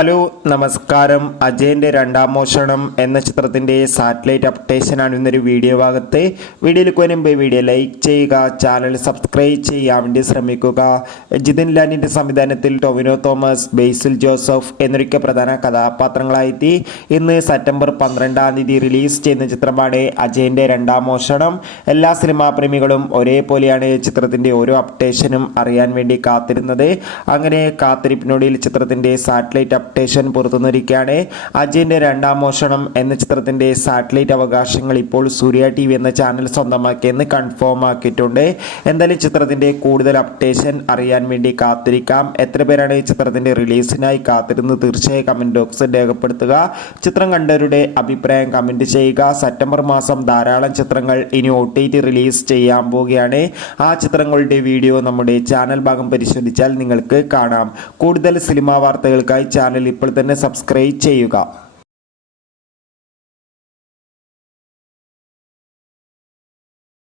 Hello നമസ്കാരം. അജയൻ്റെ രണ്ടാം മോഷണം എന്ന ചിത്രത്തിൻ്റെ സാറ്റലൈറ്റ് അപ്ഡേഷനാണ് ഇന്നൊരു വീഡിയോ ഭാഗത്ത്. വീഡിയോയിൽ മുൻപ് വീഡിയോ ലൈക്ക് ചെയ്യുക, ചാനൽ സബ്സ്ക്രൈബ് ചെയ്യാൻ വേണ്ടി ശ്രമിക്കുക. ജിതിൻ ലാലിൻ്റെ സംവിധാനത്തിൽ ടൊവിനോ തോമസ്, ബേസിൽ ജോസഫ് എന്നൊക്കെ പ്രധാന കഥാപാത്രങ്ങളായെത്തി ഇന്ന് സെപ്റ്റംബർ 12 റിലീസ് ചെയ്യുന്ന ചിത്രമാണ് അജയൻ്റെ രണ്ടാം മോഷണം. എല്ലാ സിനിമാ പ്രേമികളും ഒരേപോലെയാണ് ചിത്രത്തിൻ്റെ ഓരോ അപ്ഡേഷനും അറിയാൻ വേണ്ടി കാത്തിരുന്നത്. അങ്ങനെ കാത്തിരിപ്പിനൊടുവിൽ ചിത്രത്തിൻ്റെ സാറ്റലൈറ്റ് അപ്ഡേഷൻ പുറത്തുവന്നിരിക്കുകയാണ്. അജയൻ്റെ രണ്ടാം മോഷണം എന്ന ചിത്രത്തിൻ്റെ സാറ്റലൈറ്റ് അവകാശങ്ങൾ ഇപ്പോൾ സൂര്യ TV എന്ന ചാനൽ സ്വന്തമാക്കിയെന്ന് കൺഫേം ആക്കിയിട്ടുണ്ട്. എന്തായാലും ചിത്രത്തിൻ്റെ കൂടുതൽ അപ്ഡേഷൻ അറിയാൻ വേണ്ടി കാത്തിരിക്കാം. എത്ര പേരാണ് ഈ ചിത്രത്തിൻ്റെ റിലീസിനായി കാത്തിരുന്നത് തീർച്ചയായും കമൻറ്റ് ബോക്സിൽ രേഖപ്പെടുത്തുക. ചിത്രം കണ്ടവരുടെ അഭിപ്രായം കമൻറ്റ് ചെയ്യുക. സെപ്റ്റംബർ മാസം ധാരാളം ചിത്രങ്ങൾ ഇനി OTT റിലീസ് ചെയ്യാൻ പോവുകയാണ്. ആ ചിത്രങ്ങളുടെ വീഡിയോ നമ്മുടെ ചാനൽ ഭാഗം പരിശോധിച്ചാൽ നിങ്ങൾക്ക് കാണാം. കൂടുതൽ സിനിമാ വാർത്തകൾക്കായി ചാനൽ ഇപ്പോൾ തന്നെ സബ്സ്ക്രൈബ് ചെയ്യുക.